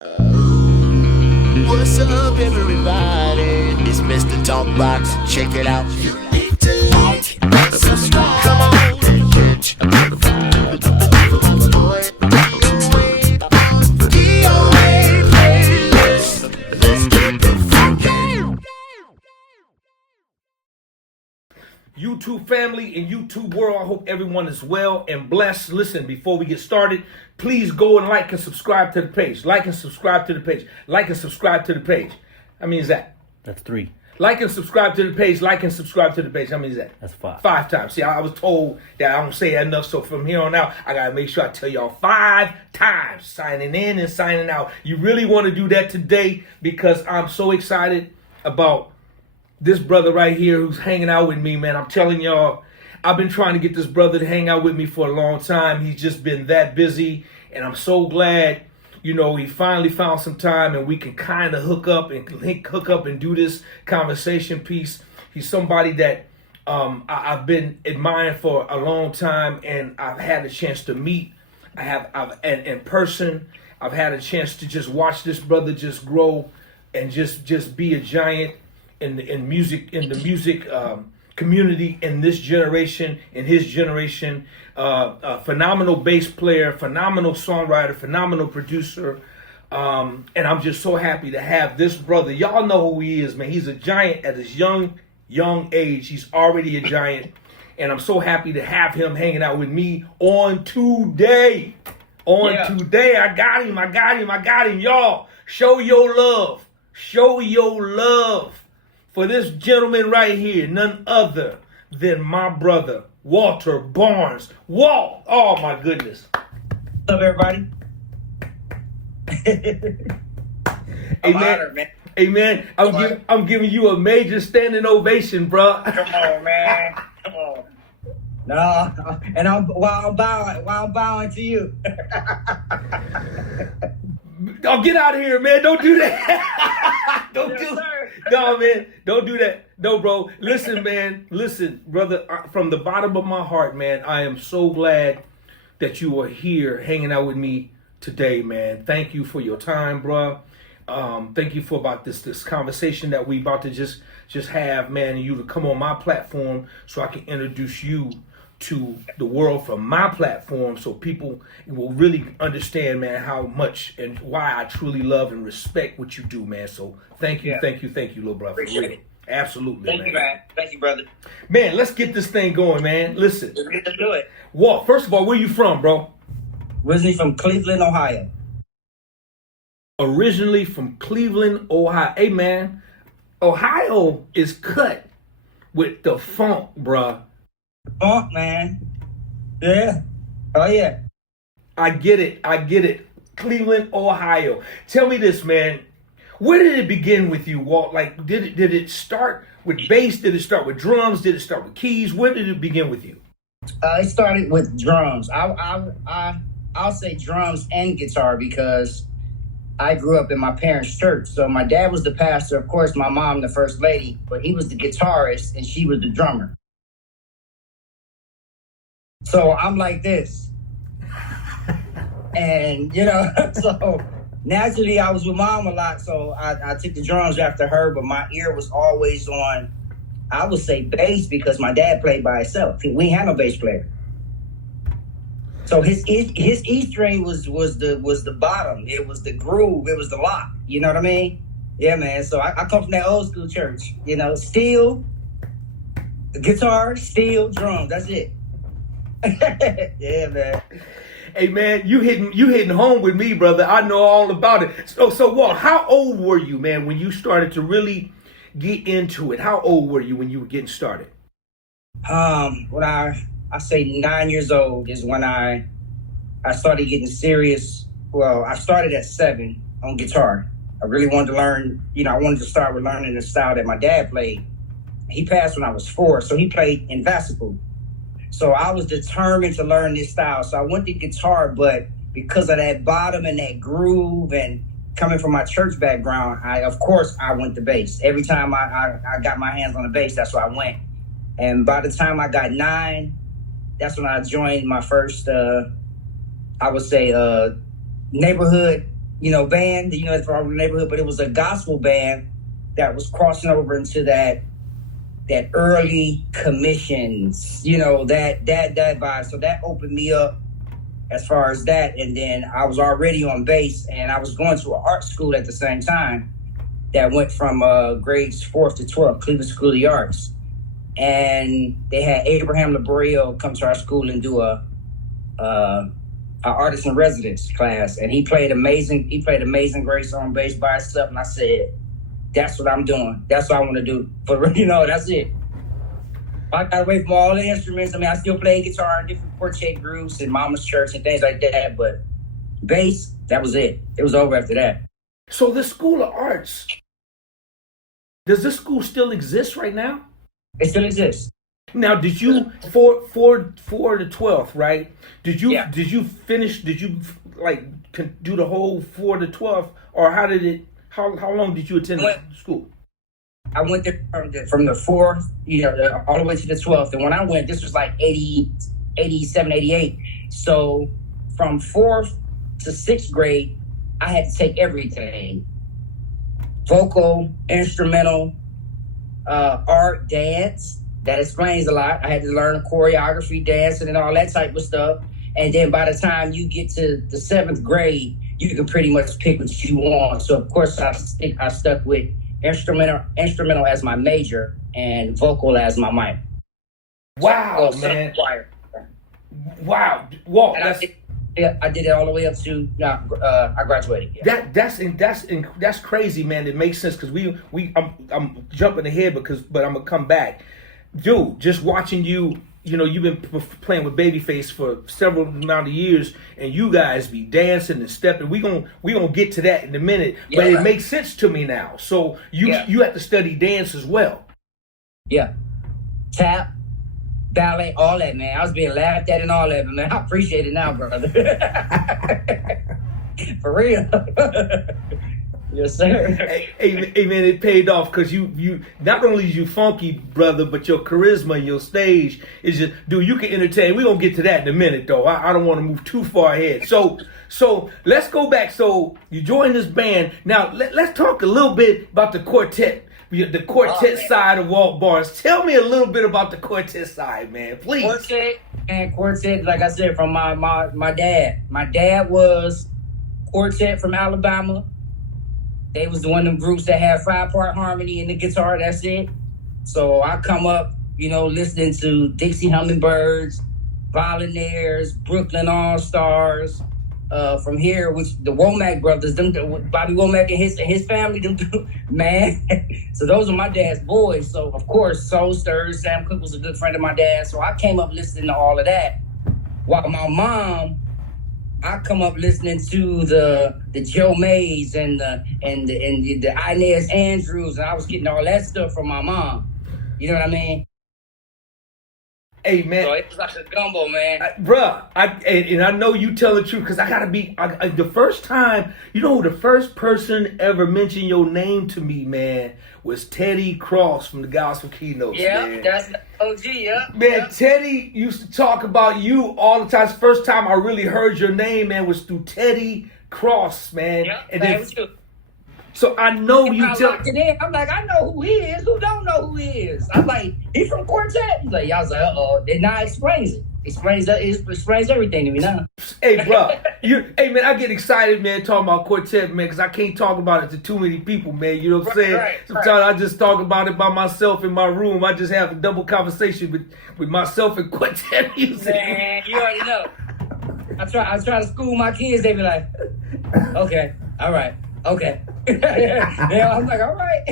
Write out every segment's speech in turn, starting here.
What's up, everybody? It's Mr. Talkbox. Check it out. You need to like, subscribe. Come on and catch a motherfucker. Boy, DOA playlist. Let's get the funky. YouTube family and YouTube world, I hope everyone is well and blessed. Listen, before we get started, please go and like and subscribe to the page. Like and subscribe to the page. Like and subscribe to the page. How many is that? That's 3. Like and subscribe to the page. Like and subscribe to the page. How many is that? That's 5. 5 times. See, I was told that I don't say that enough, so from here on out, I gotta make sure I tell y'all 5 times. Signing in and signing out. You really want to do that today because I'm so excited about this brother right here who's hanging out with me, man. I'm telling y'all, I've been trying to get this brother to hang out with me for a long time. He's just been that busy, and I'm so glad, he finally found some time and we can kind of hook up and do this conversation piece. He's somebody that I've been admiring for a long time, and I've had a chance to meet. I've in person. I've had a chance to just watch this brother just grow and just be a giant in the music community in this generation, in his generation. Phenomenal bass player, phenomenal songwriter, phenomenal producer. And I'm just so happy to have this brother. Y'all know who he is, man. He's a giant at his young age. He's already a giant. And I'm so happy to have him hanging out with me on today. Today, I got him, y'all. Show your love for this gentleman right here, none other than my brother, Walter Barnes. Walt, oh my goodness. What's up, everybody? I'm honored, man. Hey, man, I'm giving you a major standing ovation, bro. Come on, man. Come on. No, and while I'm bowing to you. Oh, get out of here, man. Don't do that. No, man. Don't do that. No, bro. Listen, man. Listen, brother. From the bottom of my heart, man, I am so glad that you are here hanging out with me today, man. Thank you for your time, bro. Thank you for about this conversation that we about to just have, man, and you to come on my platform so I can introduce you to the world from my platform, so people will really understand, man, how much and why I truly love and respect what you do, man. So thank you, little brother. Appreciate it. Absolutely, Thank you, man. Thank you, brother. Man, let's get this thing going, man. Listen. Let's do it. Walt, first of all, where you from, bro? Originally from Cleveland, Ohio. Originally from Cleveland, Ohio. Hey, man, Ohio is cut with the funk, bruh. Funk, man. Yeah. Oh, yeah. I get it. Cleveland, Ohio. Tell me this, man. Where did it begin with you, Walt? Like, did it start with bass? Did it start with drums? Did it start with keys? Where did it begin with you? It started with drums. I'll say drums and guitar because I grew up in my parents' church. So my dad was the pastor, of course, my mom the first lady, but he was the guitarist and she was the drummer. So I'm like this. And, so naturally I was with mom a lot. So I took the drums after her, but my ear was always on, I would say bass because my dad played by himself. We had no bass player. So his E string was the bottom. It was the groove. It was the lock. You know what I mean? Yeah, man. So I come from that old school church, steel, guitar, steel, drum. That's it. Yeah, man. Hey, man, you hitting home with me, brother. I know all about it. So Walt, how old were you, man, when you started to really get into it? How old were you when you were getting started? When I say 9 years old is when I started getting serious. Well, I started at 7 on guitar. I really wanted to learn, I wanted to start with learning the style that my dad played. He passed when I was 4, so he played in Vassical. So I was determined to learn this style. So I went to guitar, but because of that bottom and that groove and coming from my church background, I went to bass. Every time I got my hands on the bass, that's where I went. And by the time I got 9, that's when I joined my first, neighborhood band, it's from the neighborhood, but it was a gospel band that was crossing over into that early commissions, that vibe. So that opened me up as far as that. And then I was already on bass, and I was going to an art school at the same time that went from grades 4th to 12th, Cleveland School of the Arts. And they had Abraham Laborio come to our school and do a artist in residence class, and he played Amazing Grace on bass by himself, and I said, that's what I'm doing. That's what I want to do. But that's it. I got away from all the instruments. I mean, I still play guitar in different quartet groups and Mama's church and things like that, but bass, that was it. It was over after that. So this School of Arts, does this school still exist right now? It still exists. Now, did you for to 12th, right? Did you finish? Did you do the whole 4 to 12th, or how did it? How long did you attend school? I went there from the 4th, all the way to the 12th. And when I went, this was like 87, 88. So from 4th to 6th grade, I had to take everything: vocal, instrumental, art, dance. That explains a lot. I had to learn choreography, dancing, and all that type of stuff. And then by the time you get to the 7th grade, you can pretty much pick what you want. So of course I stuck with instrumental as my major and vocal as my minor. Wow, man! Wow, Walt. I did it all the way up to I graduated. Yeah. That's crazy, man. It makes sense because I'm jumping ahead but I'm gonna come back. Dude, just watching you, you've been playing with Babyface for several amount of years, and you guys be dancing and stepping. We gonna get to that in a minute, but it makes sense to me now. So you have to study dance as well. Yeah, tap, ballet, all that, man. I was being laughed at and all that, but man, I appreciate it now, brother. For real. Yes, sir. Hey, man, it paid off because you not only is you funky, brother, but your charisma and your stage is just, dude, you can entertain. We're going to get to that in a minute, though. I don't want to move too far ahead. So let's go back. So you joined this band. Now, let's talk a little bit about the quartet. The quartet side of Walt Barnes. Tell me a little bit about the quartet side, man, please. Quartet, like I said, from my dad. My dad was quartet from Alabama. They was one of them groups that had 5-part harmony in the guitar, that's it. So I come up, listening to Dixie Hummingbirds, Volunteers, Brooklyn All-Stars, from here, which the Womack brothers, Bobby Womack and his family, man. So those are my dad's boys. So of course, Soul Stirrers, Sam Cooke was a good friend of my dad. So I came up listening to all of that. While my mom, I come up listening to the Joe Mays and the Inez Andrews, and I was getting all that stuff from my mom. You know what I mean? Hey, man. So it was like a gumbo, man. Bruh, I know you tell the truth because I gotta be. The first time, the first person ever mentioned your name to me, man, was Teddy Cross from the Gospel Keynotes. Yeah, man. that's the OG. Yeah, man. Yeah. Teddy used to talk about you all the time. The first time I really heard your name, man, was through Teddy Cross, man. Yeah, and that then, was you. So I know you tell. I'm like, I know who he is. Who don't know who he is? I'm like, he from quartet. He's like, I was like, uh-oh. Then now it explains it. It explains everything to me now. Hey, bro. Hey, man, I get excited, man, talking about quartet, man, because I can't talk about it to too many people, man. You know what I'm saying? Right. Sometimes I just talk about it by myself in my room. I just have a double conversation with myself and quartet music. Man, you already know. I try to school my kids. They be like, okay, all right. Okay. Yeah, I'm like, all right.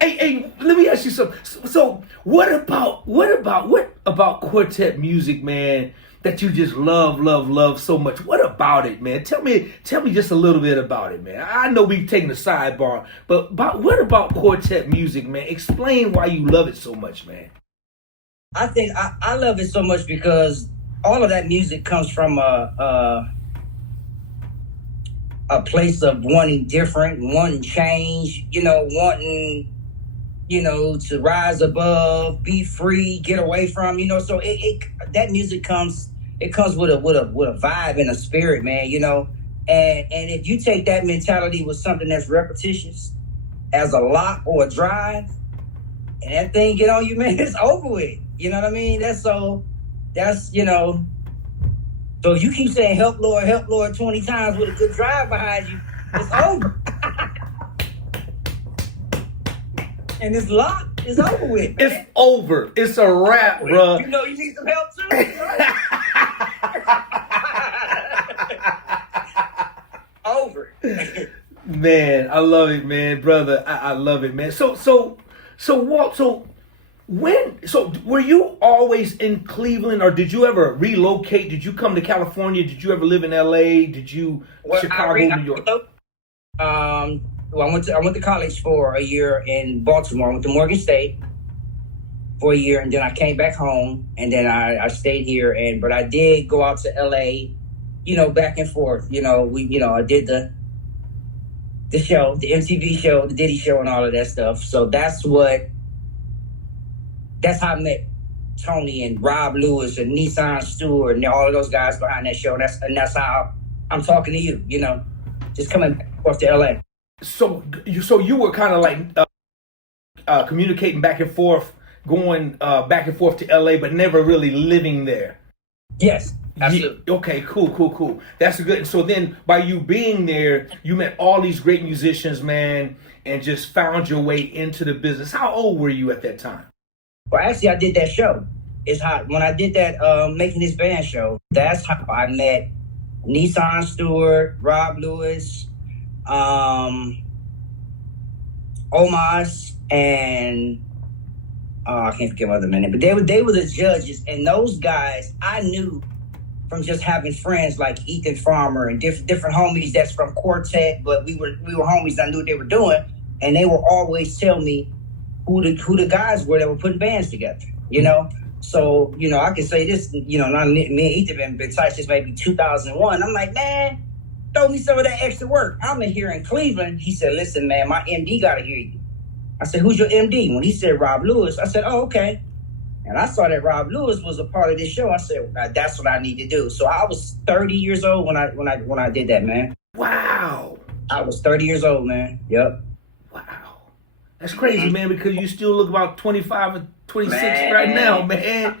Hey, let me ask you something. So what about quartet music, man, that you just love so much? What about it, man? Tell me just a little bit about it, man. I know we've taken a sidebar, but what about quartet music, man? Explain why you love it so much, man. I think I love it so much because all of that music comes from a place of wanting different, wanting change, wanting, to rise above, be free, get away from, so that music comes with a vibe and a spirit, man, And if you take that mentality with something that's repetitious as a lock or a drive, and that thing get on you, man, it's over with. You know what I mean? That's, you know, so if you keep saying help Lord 20 times with a good drive behind you, it's over. And this lock is over with, man. It's over. It's a wrap, bro. You know you need some help too, right? Over. Man, I love it, man, brother. I love it, man. So Walt, so were you always in Cleveland, or did you ever relocate? Did you come to California? Did you ever live in LA? Did you Chicago, New York? Well, I went to college for a year in Baltimore. I went to Morgan State for a year, and then I came back home, and then I stayed here. But I did go out to LA, you know, back and forth. You know, I did the show, the MTV show, the Diddy show, and all of that stuff. So that's how I met Tony and Rob Lewis and Nissan Stewart and all of those guys behind that show. That's how I'm talking to you. You know, just coming back and forth to LA. So you were kind of like communicating back and forth, going back and forth to LA, but never really living there. Yes, absolutely. Yeah, okay, cool. That's good. So then, by you being there, you met all these great musicians, man, and just found your way into the business. How old were you at that time? Well, actually, I did that show. It's hot. When I did that Making This Band show, that's how I met Nissan Stewart, Rob Lewis, Omas, and I can't forget my other name, but they were the judges, and those guys I knew from just having friends like Ethan Farmer and different homies that's from Quartet, but we were homies. I knew what they were doing, and they would always tell me who the guys were that were putting bands together. You know, so you know I can say this. You know, me and Ethan been tight since maybe 2001. I'm like, man, throw me some of that extra work. I'm in here in Cleveland. He said, listen, man, my MD got to hear you. I said, who's your MD? When he said Rob Lewis, I said, oh, okay. And I saw that Rob Lewis was a part of this show. I said, that's what I need to do. So I was 30 years old when I did that, man. Wow. I was 30 years old, man. Yep. Wow. That's crazy, man, because you still look about 25 or 26 man, right now, man.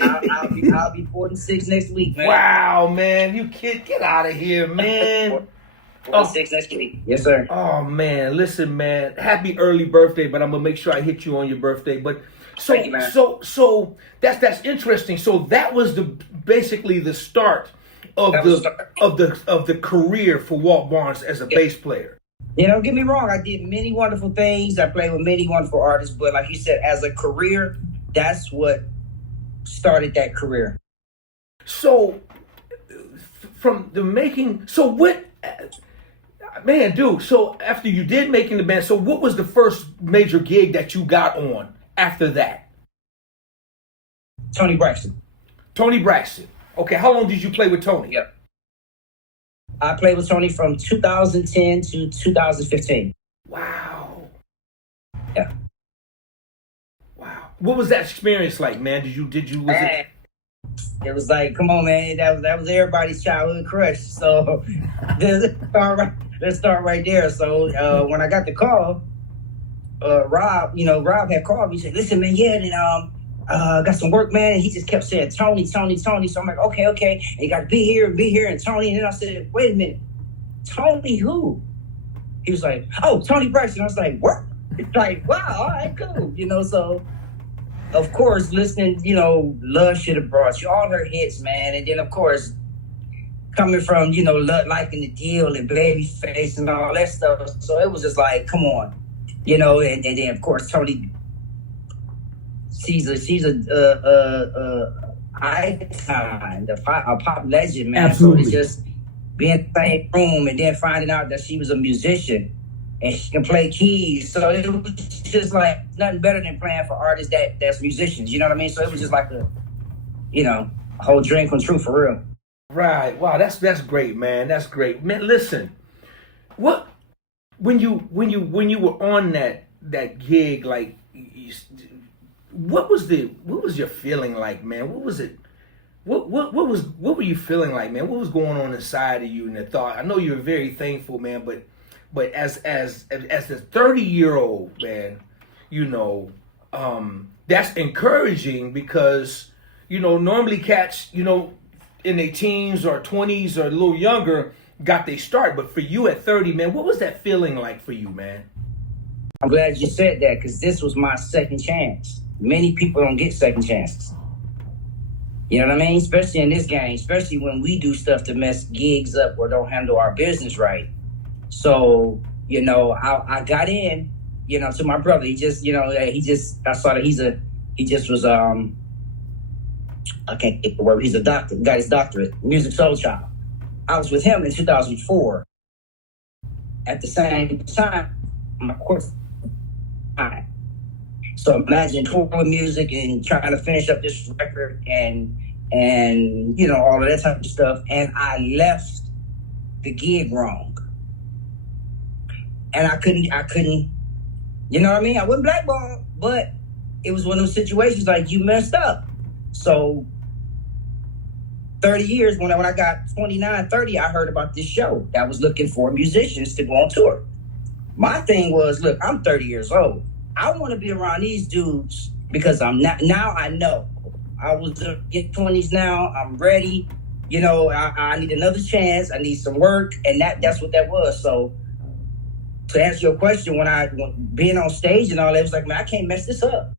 I'll be 46 next week, man. Wow, man. You kid, get out of here, man. 46 next week. Yes, sir. Oh, man. Listen, man. Happy early birthday, but I'm going to make sure I hit you on your birthday. But Thank you, man. So that's interesting. So that was basically the start of the career for Walt Barnes as a bass player. You know, don't get me wrong. I did many wonderful things. I played with many wonderful artists. But like you said, as a career, that's what started that career. So from the making, so what, man, dude, so after you did Making the Band, so what was the first major gig that you got on after that? Tony Braxton. Tony Braxton. Okay, how long did you play with Tony? Yep. I played with Tony from 2010 to 2015. Wow. Yeah. Wow. What was that experience like, man? It was like, come on, man, that was everybody's childhood crush. So let's start right there. So when I got the call, Rob had called me and said, listen, man, yeah, and got some work, man. And he just kept saying, Tony. So I'm like, okay. And you got to be here, and Tony. And then I said, wait a minute, Tony who? He was like, oh, Tony Braxton. I was like, what? It's like, wow, all right, cool. You know, so of course, listening, you know, Love Should Have Brought You, all her hits, man. And then, of course, coming from, you know, Liking the Deal and Babyface and all that stuff. So it was just like, come on, you know. And then, of course, Tony, she's a icon, a pop legend, man. Absolutely. So it's just being in the same room and then finding out that she was a musician and she can play keys. So it was just like nothing better than playing for artists that's musicians. You know what I mean? So it was just like a whole dream come true for real. Right. Wow. That's great, man. That's great, man. Listen, when you were on that gig, like, what was your feeling like, man? What was it what were you feeling like, man? What was going on inside of you in the thought? I know you were very thankful, man, but as the 30-year-old man, you know, that's encouraging because, you know, normally cats, you know, in their teens or 20s or a little younger got their start, but for you at 30, man, what was that feeling like for you, man? I'm glad you said that because this was my second chance. Many people don't get second chances. You know what I mean? Especially in this game, especially when we do stuff to mess gigs up or don't handle our business right. So, you know, I got in, you know, to my brother. He just, you know, I saw that he just was, I can't get the word, he's a doctor, got his doctorate, music soul child. I was with him in 2004. At the same time, my course time. So imagine touring with music and trying to finish up this record and you know, all of that type of stuff. And I left the gig wrong. And I couldn't, you know what I mean? I wasn't blackballed, but it was one of those situations like you messed up. So 30 years, when I got 29, 30, I heard about this show that was looking for musicians to go on tour. My thing was, look, I'm 30 years old. I want to be around these dudes because I'm not, now I know. I was in my 20s now. I'm ready. You know, I need another chance. I need some work. And that's what that was. So to answer your question, when being on stage and all that, it was like, man, I can't mess this up.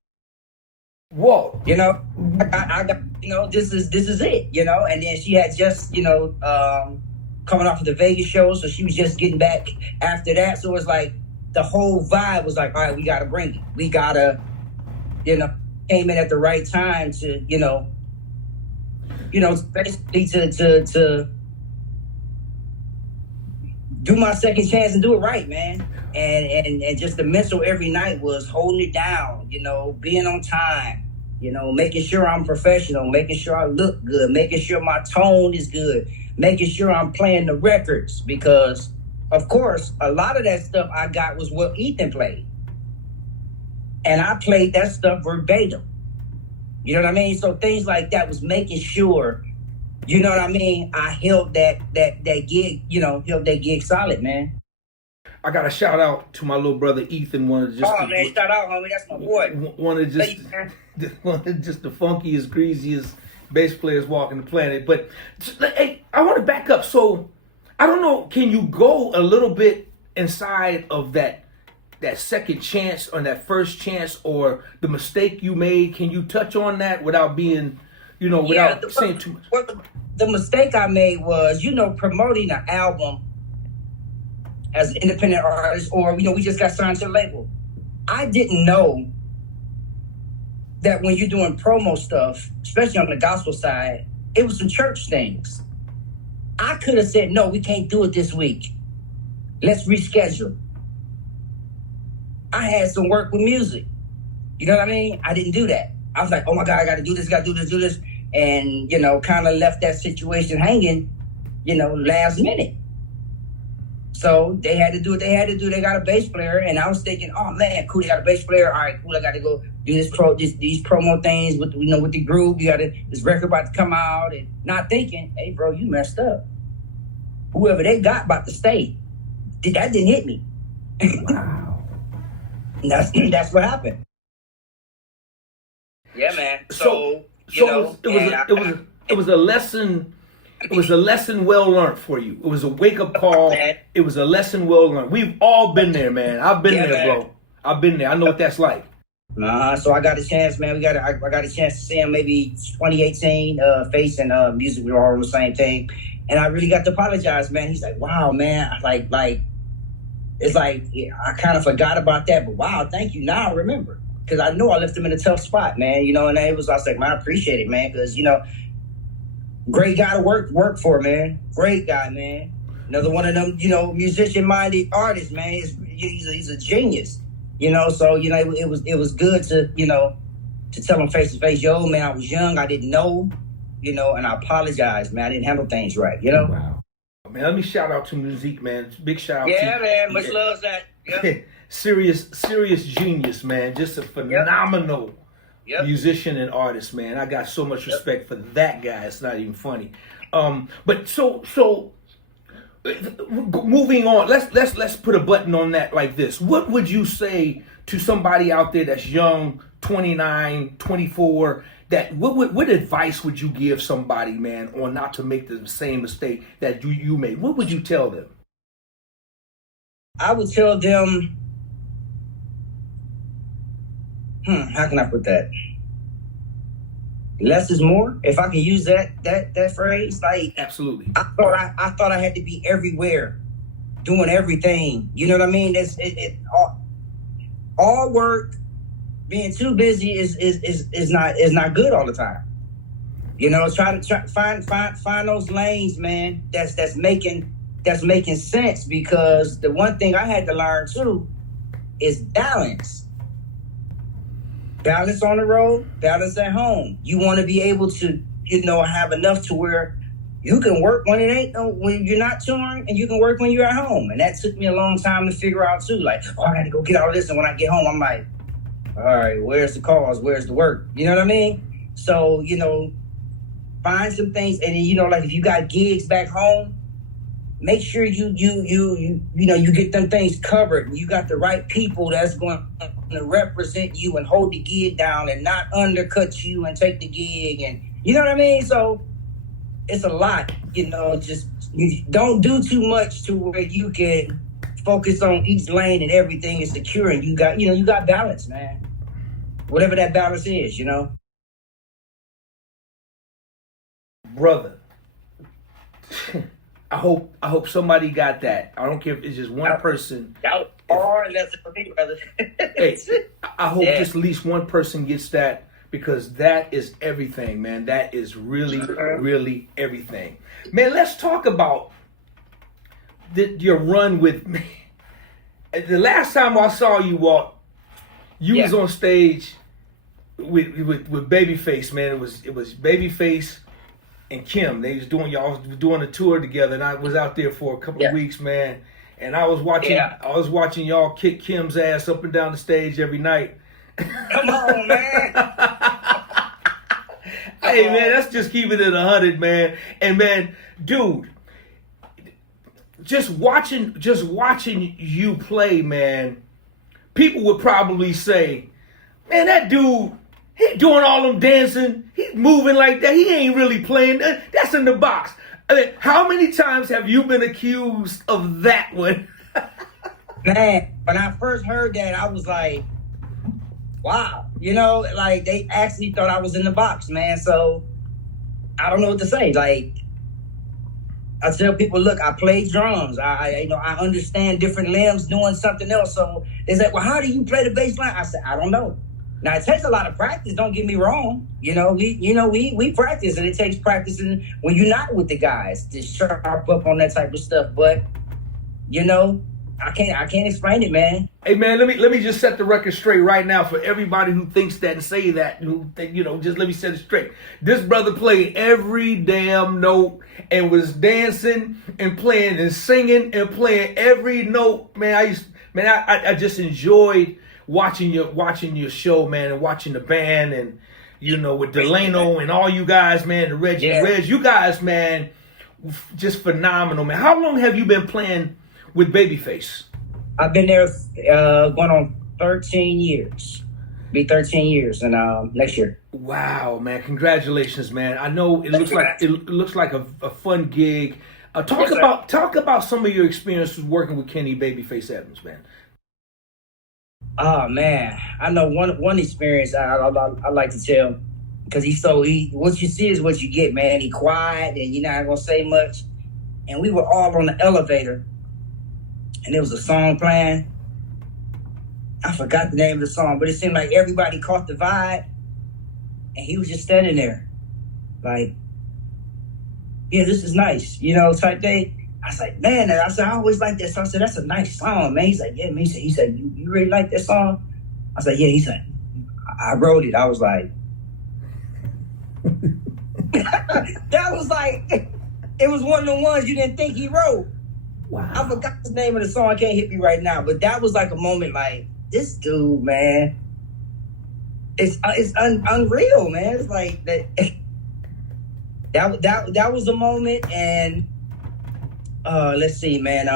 Whoa. You know, I got, you know, this is it, you know. And then she had just, you know, coming off of the Vegas show. So she was just getting back after that. So it was like, the whole vibe was like, all right, we got to bring it. We got to, you know, came in at the right time to, you know, basically to do my second chance and do it right, man. And just the mental every night was holding it down, you know, being on time, you know, making sure I'm professional, making sure I look good, making sure my tone is good, making sure I'm playing the records because, of course, a lot of that stuff I got was what Ethan played. And I played that stuff verbatim. You know what I mean? So things like that was making sure, you know what I mean, I held that gig, you know, held that gig solid, man. I got a shout out to my little brother Ethan, one of just man, shout out, homie, that's my boy. One of just the funkiest, greasiest bass players walking the planet. But hey, I want to back up. So I don't know, can you go a little bit inside of that second chance or that first chance or the mistake you made? Can you touch on that without being, you know, without saying too much? Well, the mistake I made was, you know, promoting an album as an independent artist or, you know, we just got signed to the label. I didn't know that when you're doing promo stuff, especially on the gospel side, it was some church things. I could have said, no, we can't do it this week. Let's reschedule. I had some work with music. You know what I mean? I didn't do that. I was like, oh my God, I got to do this, got to do this. And, you know, kind of left that situation hanging, you know, last minute. So they had to do what they had to do. They got a bass player. And I was thinking, oh man, cool, they got a bass player. All right, cool, I got to go do these promo things with, you know, with the group. You got this record about to come out. And not thinking, hey, bro, you messed up. Whoever they got about to stay, that didn't hit me. Wow. That's what happened. Yeah, man. So you know, it was a lesson. It was a lesson well learned for you. It was a wake up call. It was a lesson well learned. We've all been there, man. I've been there, bro. I've been there. I know what that's like. So I got a chance, man. I got a chance to see him maybe 2018, Face and Music. We were all on the same thing. And I really got to apologize, man. He's like, wow, man. Like, it's like, yeah, I kind of forgot about that. But wow, thank you. Now I remember. Because I know I left him in a tough spot, man. You know, and I was like, man, I appreciate it, man. Because, you know, great guy to work for, man. Great guy, man. Another one of them, you know, musician-minded artists, man. He's a genius. You know, so, you know, it was good to, you know, to tell him face to face, yo, man, I was young. I didn't know. You know, and I apologize, man. I didn't handle things right, you know? Wow. Man, let me shout out to Musique, man. Big shout out to you. Yeah, man. Much love, Zach. Yep. serious genius, man. Just a phenomenal Yep. musician and artist, man. I got so much respect for that guy. It's not even funny. But moving on, let's put a button on that like this. What would you say to somebody out there that's young, 29, 24, that what advice would you give somebody, man, on not to make the same mistake that you made? What would you tell them? I would tell them, how can I put that? Less is more. If I can use that phrase, like Absolutely. I thought I had to be everywhere, doing everything. You know what I mean? All work, being too busy is not good all the time. You know, try to find those lanes, man. That's making sense, because the one thing I had to learn too is balance. Balance on the road, balance at home. You want to be able to, have enough to where you can work when when you're not touring, and you can work when you're at home. And that took me a long time to figure out too. Like, I got to go get all this, and when I get home, I'm like, all right, where's the cause? Where's the work? You know what I mean? So, find some things, and then, like if you got gigs back home, make sure you get them things covered. You got the right people that's going to represent you and hold the gig down and not undercut you and take the gig, and you know what I mean? So it's a lot, just you don't do too much to where you can focus on each lane and everything is secure, and you got balance, man. Whatever that balance is, Brother. I hope somebody got that. I don't care if it's just one person. Or that's for me, brother. Hey, I hope just at least one person gets that, because that is everything, man. That is really, really everything. Man, let's talk about your run with me. The last time I saw you walk, you was on stage with Babyface, man. It was Babyface and Kim. They was doing a tour together, and I was out there for a couple of weeks, man. And I was watching y'all kick Kim's ass up and down the stage every night. Come on, man. Hey, man, that's just keeping it 100, man. And man, dude, just watching you play, man, people would probably say, man, that dude, he doing all them dancing, he moving like that, he ain't really playing. That's in the box. I mean, how many times have you been accused of that one? Man, when I first heard that, I was like, wow. Like they actually thought I was in the box, man. So I don't know what to say. Like, I tell people, look, I play drums. I understand different limbs doing something else. So they say, well, how do you play the bass line? I said, I don't know. Now, it takes a lot of practice, don't get me wrong. We practice, and it takes practicing when you're not with the guys to sharp up on that type of stuff. But, I can't explain it, man. Hey, man, let me just set the record straight right now for everybody who thinks that and say that, just let me set it straight. This brother played every damn note and was dancing and playing and singing and playing every note, man. I just enjoyed watching your show, man, and watching the band, and with Delano and all you guys, man, and Reggie, Reg, you guys, man, just phenomenal, man. How long have you been playing with Babyface? I've been there going on 13 years. Be 13 years and next year. Wow, man! Congratulations, man. I know it looks like a fun gig. Talk about some of your experiences working with Kenny Babyface Evans, man. Oh man, I know one experience I like to tell, because what you see is what you get, man. He quiet and you're not gonna say much. And we were all on the elevator, and there was a song playing. I forgot the name of the song, but it seemed like everybody caught the vibe, and he was just standing there, like, yeah, this is nice, type thing. I was like, man, I always like that song. I said, that's a nice song, man. He's like, yeah, man. He said, you really like that song? I was like, yeah. He said, I wrote it. I was like, that was like, it was one of the ones you didn't think he wrote. Wow. I forgot the name of the song. I can't hit me right now, but that was like a moment like, this dude, man, unreal, man. It's like that. That was a moment, and let's see, man.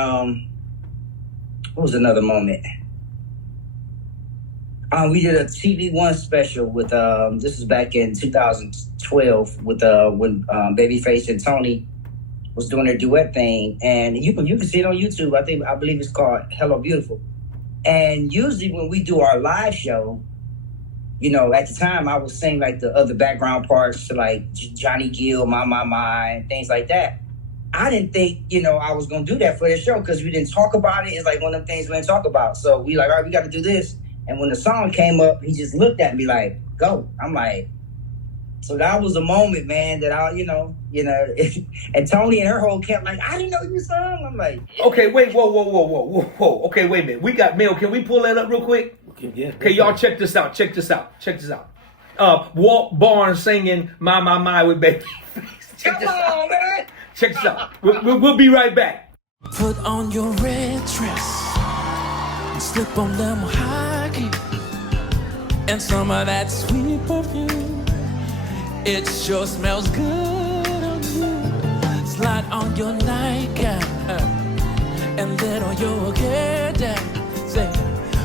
What was another moment? We did a TV One special with this is back in 2012 with when Babyface and Tony was doing their duet thing, and you can see it on YouTube. I believe it's called Hello Beautiful. And usually when we do our live show, you know, at the time I was saying like the other background parts to like Johnny Gill, My, and things like that. I didn't think, you know, I was gonna do that for the show because we didn't talk about it. It's like one of the things we didn't talk about. So we like, all right, we got to do this. And when the song came up, he just looked at me like, go. I'm like, so that was a moment, man, that and Tony and her whole camp like, I didn't know you sung. I'm like, yeah. Okay, wait, whoa. Okay, wait a minute. We got mail. Can we pull that up real quick? Okay, y'all check this out. Check this out. Walt Barnes singing My with Babyface. Come on, man. Check this out. We'll be right back. Put on your red dress and slip on them high heels and some of that sweet perfume. It sure smells good on you. Slide on your nightgown and let on your hair down. Say,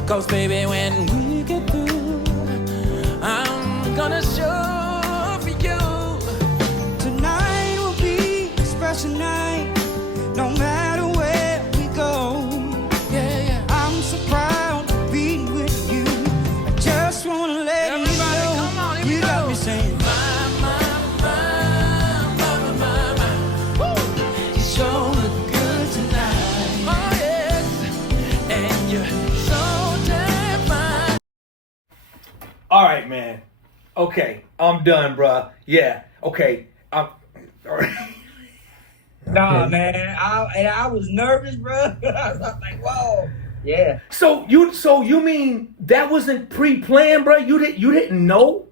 'cause baby, when we get through, I'm gonna show for you. Tonight will be a special night, no matter where we go. Yeah. I'm so proud to be with you. I just wanna let Everybody, you know, come on, here we you got go. me saying, You sure look good tonight. Oh yes, and you're so damn fine. All right, man. Okay, I'm done, bruh. Yeah. Okay. All right. Nah, man. I was nervous, bro. I was like, whoa. Yeah. So you mean that wasn't pre-planned, bro? You didn't know?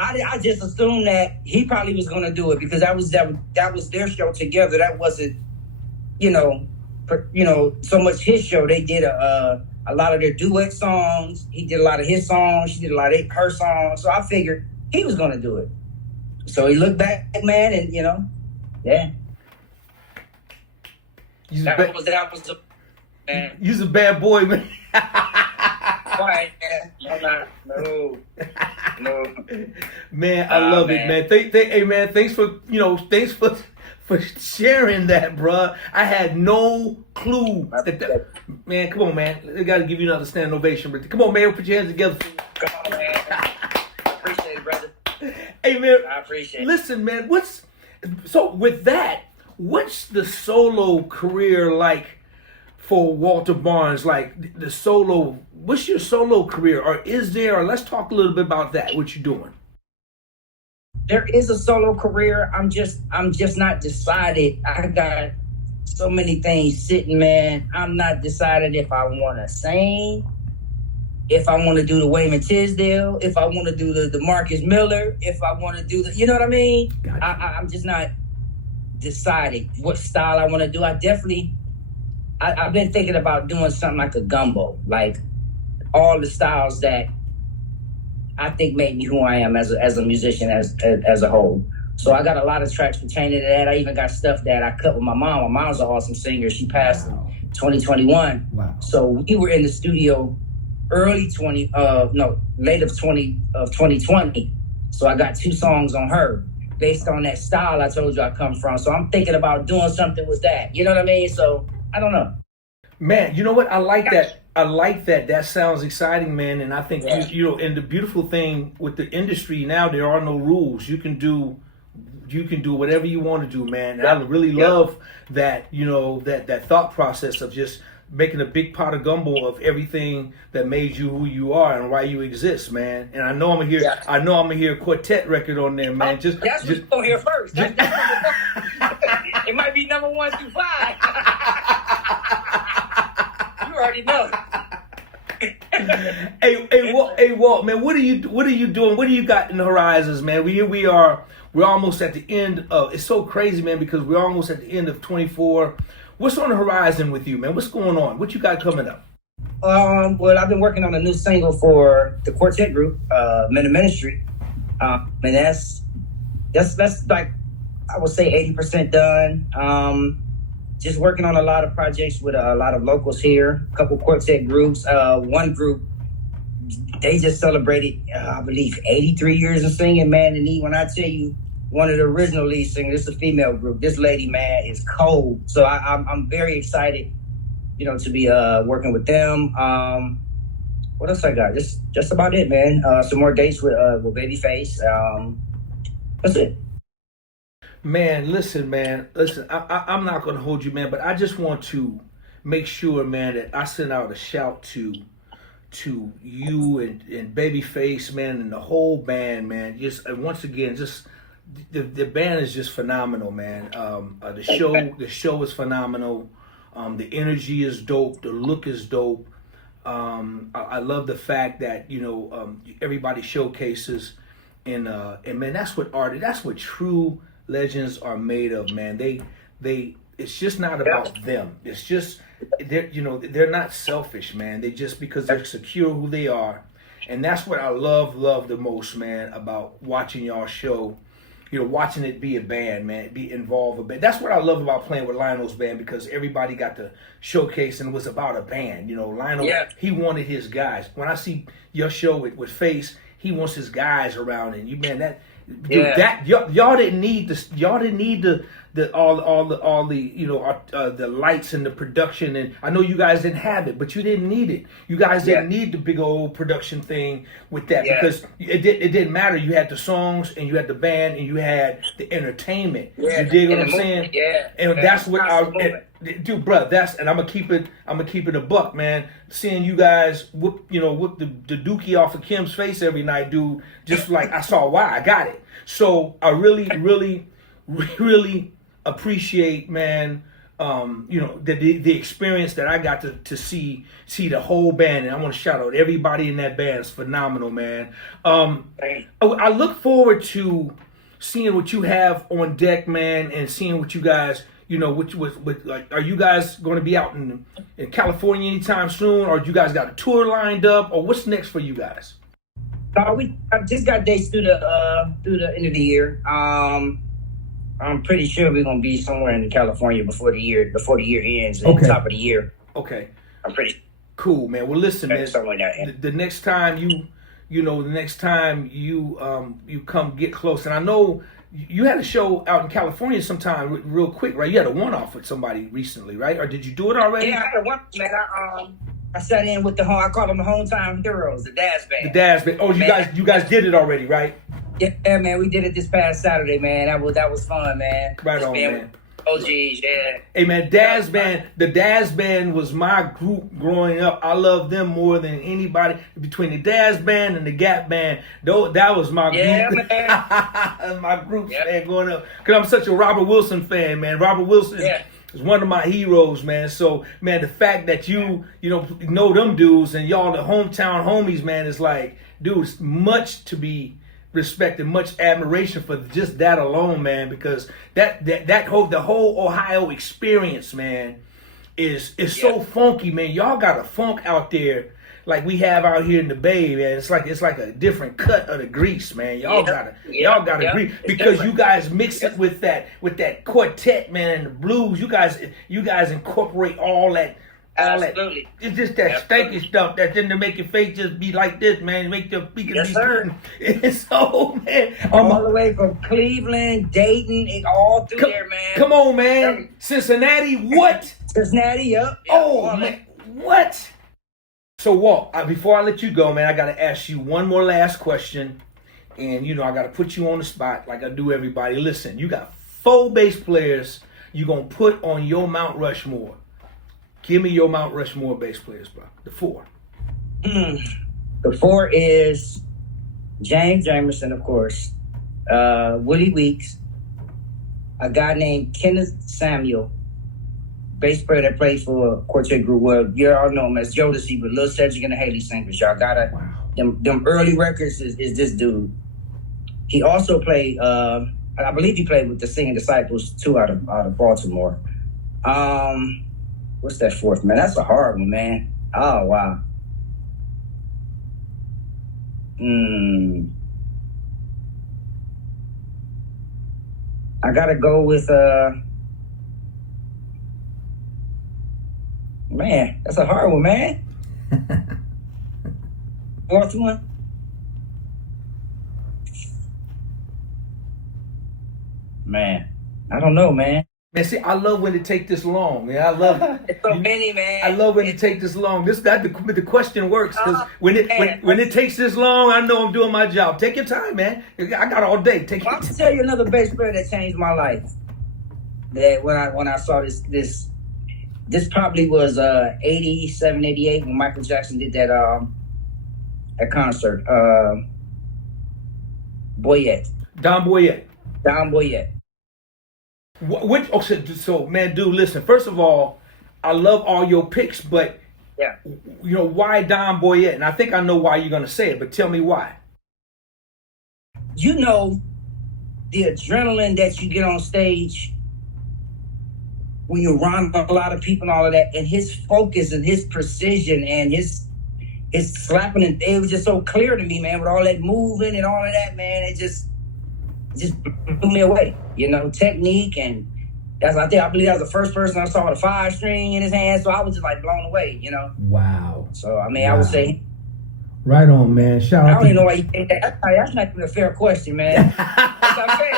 I just assumed that he probably was gonna do it because that was their show together. That wasn't, so much his show. They did a lot of their duet songs. He did a lot of his songs. She did a lot of her songs. So I figured he was gonna do it. So he looked back, man, and yeah. That was man. You's a bad boy, man. Quiet, man. No. Man, I love it, man. Hey, man, thanks for sharing that, bruh. I had no clue that. Man, come on, man. I got to give you another standing ovation, but come on, man. Put your hands together. Come on, man. I appreciate it, brother. Hey, man. I appreciate it. Listen, man. What's the solo career like for Walter Barnes? Like the solo. What's your solo career, or is there? Or let's talk a little bit about that. What you doing? There is a solo career. I'm just not decided. I got so many things sitting, man. I'm not decided if I want to sing, if I want to do the Wayman Tisdale, if I want to do the Marcus Miller, if I want to do you know what I mean? Gotcha. I'm just not decided what style I want to do. I've been thinking about doing something like a gumbo, like all the styles that I think made me who I am as a musician as a whole. So I got a lot of tracks pertaining to that. I even got stuff that I cut with my mom. My mom's an awesome singer. She passed in 2021. Wow. So we were in the studio late of 2020. So I got 2 songs on her based on that style I told you I come from. So I'm thinking about doing something with that. You know what I mean? So I don't know. Man, you know what? I like that. That sounds exciting, man. And I think and the beautiful thing with the industry now, there are no rules. You can do whatever you want to do, man. And I really love that, that thought process of just making a big pot of gumbo of everything that made you who you are and why you exist, man. And I know I'm gonna hear a quartet record on there, man. That's what you're gonna hear first. It might be number 1 through 5. You already know. Hey, Walt, man, what are you doing? What do you got in the horizons, man? We're almost at the end of. It's so crazy, man, because we're almost at the end of 24. What's on the horizon with you, man? What's going on? What you got coming up? Well, I've been working on a new single for the quartet group, Men of Ministry, and that's like I would say 80% done. Just working on a lot of projects with a lot of locals here, a couple quartet groups. One group, they just celebrated, I believe, 83 years of singing, man. And when I tell you, one of the original lead singers, this is a female group. This lady, man, is cold. So I'm very excited, to be working with them. What else I got? Just about it, man. Some more dates with Babyface. That's it. Man, listen. I'm not gonna hold you, man, but I just want to make sure, man, that I send out a shout to you and Babyface, man, and the whole band, man. Just once again, just the band is just phenomenal, man. The show is phenomenal. The energy is dope. The look is dope. I love the fact that everybody showcases, and man, that's what true legends are made of, man. They it's just not about them. It's just they're not selfish, man. They just because they're secure who they are, and that's what I love the most, man, about watching y'all show. Watching it be a band, man, be involved a band. That's what I love about playing with Lionel's band, because everybody got to showcase and it was about a band. Lionel, he wanted his guys. When I see your show with Face, he wants his guys around, and y'all didn't need this. Y'all didn't need the lights and the production, and I know you guys didn't have it, but you didn't need it. You guys didn't need the big old production thing with that because it didn't matter. You had the songs and you had the band and you had the entertainment. You dig what I'm saying? Yeah. And that's what dude, bro. And I'm gonna keep it a buck, man. Seeing you guys whoop the dookie off of Kim's face every night, dude. Just like I saw why I got it. So I really appreciate, man, the experience that I got to see the whole band, and I want to shout out everybody in that band. It's phenomenal, man. I look forward to seeing what you have on deck, man, and seeing what you guys, are you guys going to be out in California anytime soon, or you guys got a tour lined up, or what's next for you guys? I just got dates through the end of the year. I'm pretty sure we're gonna be somewhere in California before the year ends. At the top of the year. Okay. I'm pretty cool, man. Well, listen, man. Something like that. The next time you come get close, and I know you had a show out in California sometime real quick, right? You had a one-off with somebody recently, right? Or did you do it already? Yeah, I had a one, man. I sat in with I call them the Hometown Heroes, the Daz Band. The Daz Band. Oh, you guys did it already, right? Yeah, man, we did it this past Saturday, man. That was fun, man. Right on, man. Oh, geez, yeah. Hey, man, Daz Band. The Daz Band was my group growing up. I love them more than anybody. Between the Daz Band and the Gap Band, that was my group. Yeah, man. My group, man, growing up. Because I'm such a Robert Wilson fan, man. Robert Wilson is one of my heroes, man. So, man, the fact that you know them dudes and y'all the hometown homies, man, is like, dude, it's much to be respect and much admiration for just that alone, man, because the whole Ohio experience, man, is so funky, man. Y'all got a funk out there like we have out here in the Bay, man. It's like a different cut of the grease, man. Y'all gotta grease because you guys mix it with that quartet, man, and the blues. You guys incorporate all that. Absolutely. It's just that stanky stuff that's in to make your face just be like this, man. Make your feet be sir. It's so, man. All the way from Cleveland, Dayton, all through there, man. Come on, man. Cincinnati, what? Cincinnati, yep. Oh, man. What? So, Walt, before I let you go, man, I got to ask you one more last question. And, I got to put you on the spot like I do everybody. Listen, you got 4 bass players you're going to put on your Mount Rushmore. Give me your Mount Rushmore bass players, bro. The 4. The 4 is James Jamerson, of course. Willie Weeks. A guy named Kenneth Samuel. Bass player that played for a quartet group. Well, you all know him as Jodeci, but Lil Cedric and the Haley Singers. Y'all gotta... Wow. Them early records is this dude. He also played... I believe he played with the Singing Disciples, too, out of Baltimore. What's that 4th, man? That's a hard one, man. Oh wow. I gotta go with man, that's a hard one, man. Fourth one. Man, I don't know, man. Man, see, I love when it take this long, man. I love it. It's so many, man. I love when it take this long. The question works because when it takes this long, I know I'm doing my job. Take your time, man. I got all day. Take your I'll time. tell you another bass player that changed my life. That when I saw this probably was 87, 88 when Michael Jackson did that concert. Boyette. Don Boyette. Don Boyette. So man, dude, listen. First of all, I love all your picks, but Yeah. you know why Don Boyette? And I think I know why you're gonna say it, but tell me why. You know the adrenaline that you get on stage when you're around a lot of people and all of that, and his focus and his precision and his slapping, and it was just so clear to me, man, with all that moving and all of that, man. It just blew me away. You know, technique, and I believe that was the first person I saw with a 5-string in his hand, so I was just like blown away, you know. Wow. So I mean, I would say. Right on, man. Shout I out don't to even know why you think that. That's not even a fair question, man. That's what I'm saying.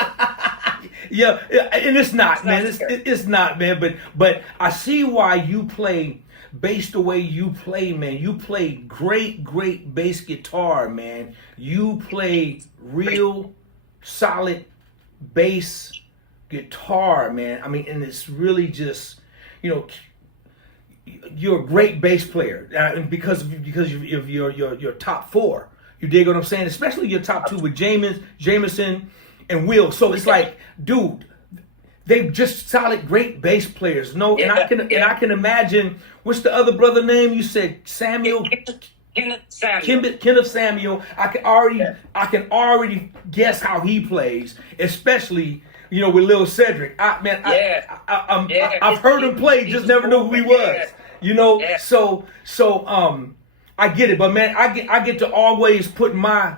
Yeah, and it's not, man. not fair. It's not, man. But I see why you play bass the way you play, man. You play great bass guitar, man. You play real solid bass guitar, man. I mean, and it's really just, you know, you're a great bass player because of your top four. You dig what I'm saying? Especially your top two with Jameson and Will. So it's like, dude, they just solid great bass players. No, and I can imagine. What's the other brother name? You said Samuel. Kenneth Samuel. I can already guess how he plays, especially with Lil Cedric. I've heard him play, just never knew who he was. So I get it, but man, I get to always put my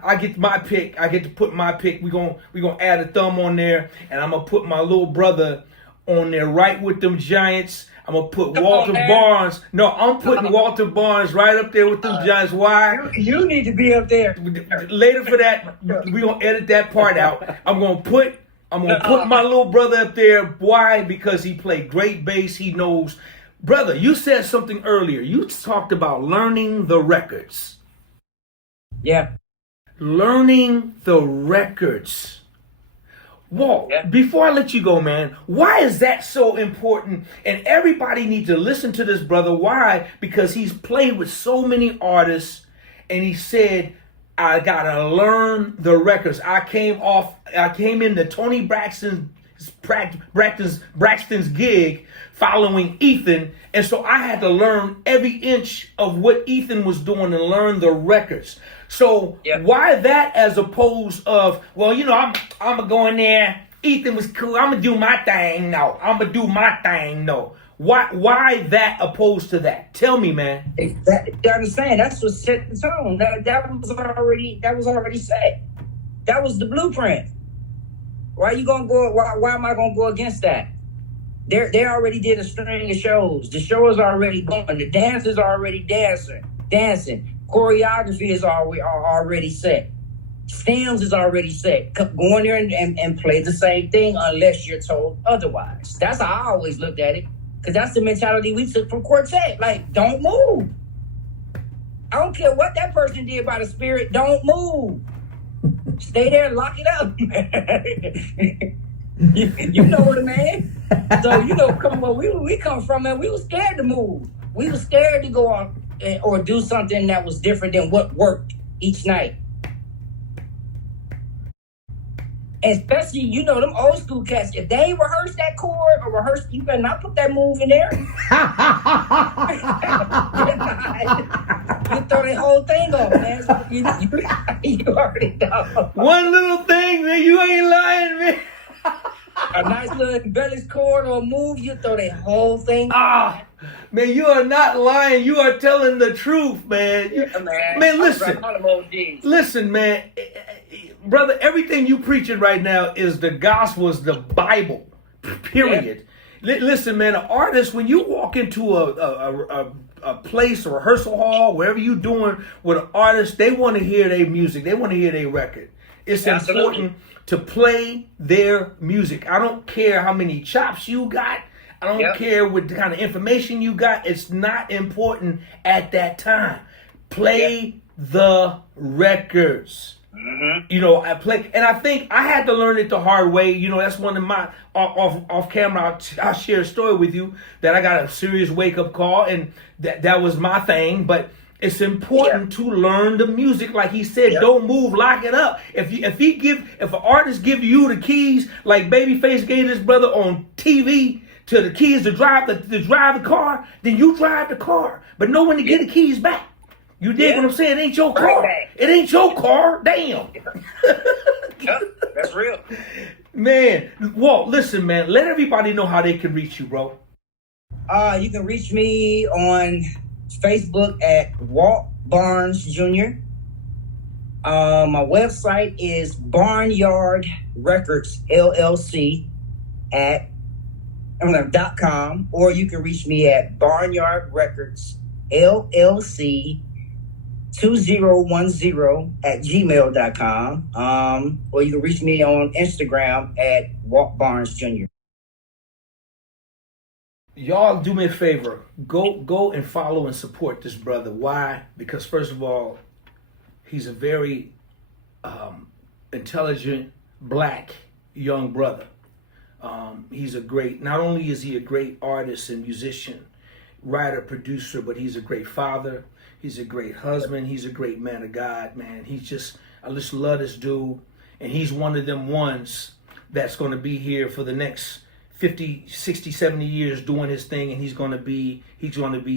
pick. I get to put my pick. We gonna add a thumb on there, and I'm gonna put my little brother on there right with them Giants. I'm going to put Walter Barnes. No, I'm putting Walter Barnes right up there with them Giants. Why? You need to be up there. Later for that, we're going to edit that part out. I'm going to put my little brother up there. Why? Because he played great bass. He knows. Brother, you said something earlier. You talked about learning the records. Yeah. Learning the records. Walt, before I let you go, man, why is that so important? And everybody needs to listen to this brother. Why? Because he's played with so many artists, and he said, I gotta learn the records. I came into Tony Braxton's gig following Ethan, and so I had to learn every inch of what Ethan was doing and learn the records. So why that as opposed of, well, I'm gonna go in there. Ethan was cool. I'm gonna do my thing. No, I'm gonna do my thing. No. Why that opposed to that? Tell me, man. You understand? That's what set the tone. That was already set. That was the blueprint. Why you gonna go? Why am I gonna go against that? They already did a string of shows. The show is already going. The dancers are already dancing. Choreography is already set. Stems is already set. Go in there and play the same thing unless you're told otherwise. That's how I always looked at it. Because that's the mentality we took from Quartet. Like, don't move. I don't care what that person did by the spirit. Don't move. Stay there and lock it up. you know what I mean? So, come on, we come from, man, we were scared to move. We were scared to go on or do something that was different than what worked each night. And especially, them old school cats, if they rehearse that chord or rehearse, you better not put that move in there. You throw that whole thing off, man. You already know. One little thing, man, you ain't lying, man. A nice little embellished chord or move, you throw that whole thing. Man, you are not lying. You are telling the truth, man. Yeah, man. Man, listen. Listen, man. Brother, everything you preaching right now is the gospel, is the Bible, period. Yeah. Listen, man, an artist, when you walk into a place, a rehearsal hall, wherever you doing with an artist, they want to hear their music. They want to hear their record. It's important to play their music. I don't care how many chops you got. I don't care what the kind of information you got. It's not important at that time. Play the records. Mm-hmm. You know, I play, and I think I had to learn it the hard way. You know, that's one of my off camera. I'll share a story with you that I got a serious wake up call, and that was my thing. But it's important to learn the music, like he said. Don't move, lock it up. If an artist give you the keys, like Babyface gave this brother on TV, to the keys to drive the car, then you drive the car, but know when to get the keys back. You dig what I'm saying? It ain't your car. It ain't your car. Damn. That's real. Man, Walt, listen, man. Let everybody know how they can reach you, bro. You can reach me on Facebook at Walt Barnes Jr. My website is Barnyard Records LLC .com, or you can reach me at Barnyard Records LLC 2010 at gmail.com. Or you can reach me on Instagram at Walt Barnes Jr. Y'all do me a favor. Go and follow and support this brother. Why? Because first of all, he's a very intelligent black young brother. He's not only is he a great artist and musician, writer, producer, but he's a great father. He's a great husband. He's a great man of God, man. I just love this dude. And he's one of them ones that's going to be here for the next 50, 60, 70 years doing his thing. And he's going to be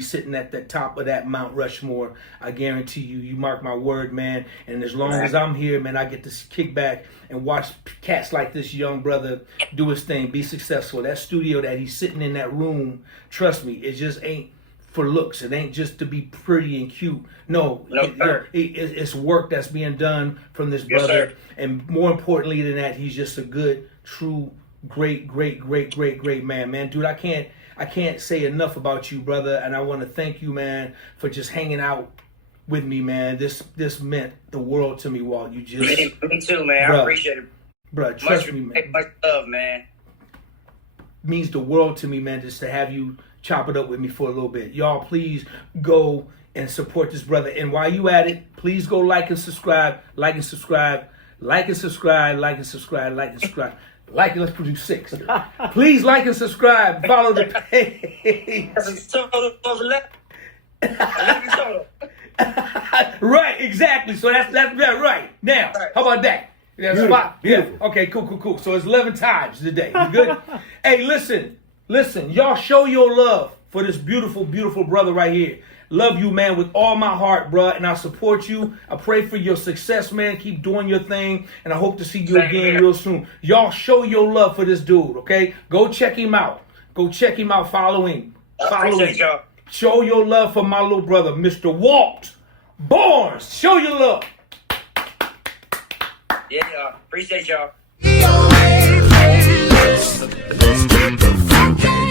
sitting at the top of that Mount Rushmore. I guarantee you, you mark my word, man. And as long as I'm here, man, I get to kick back and watch cats like this young brother do his thing, be successful. That studio that he's sitting in, that room, trust me, it just ain't for looks. It ain't just to be pretty and cute. No, it's work that's being done from this brother. And more importantly than that, he's just a good, true, great man. Man, dude, I can't say enough about you, brother. And I want to thank you, man, for just hanging out with me, man. This meant the world to me, Walt. You just me too, man. I appreciate it. Bro, trust me, man. Much love, man. Means the world to me, man, just to have you chop it up with me for a little bit. Y'all, please go and support this brother. And while you at it, please go like and subscribe. Like and subscribe. Like and subscribe. Like and subscribe. Like and subscribe. Like it, let's produce 6. Please like and subscribe. Follow the page. Right, exactly. So that's right. Now, how about that? Spot? Yeah. Okay, cool. So it's 11 times today. You good? Hey, listen. Y'all show your love for this beautiful brother right here. Love you, man, with all my heart, bro, and I support you. I pray for your success, man. Keep doing your thing, and I hope to see you again real soon. Y'all show your love for this dude, okay? Go check him out. Follow him. Appreciate y'all. Show your love for my little brother, Mr. Walt Barnes. Show your love. Yeah, y'all. Appreciate y'all. DOA, let's get the funk on.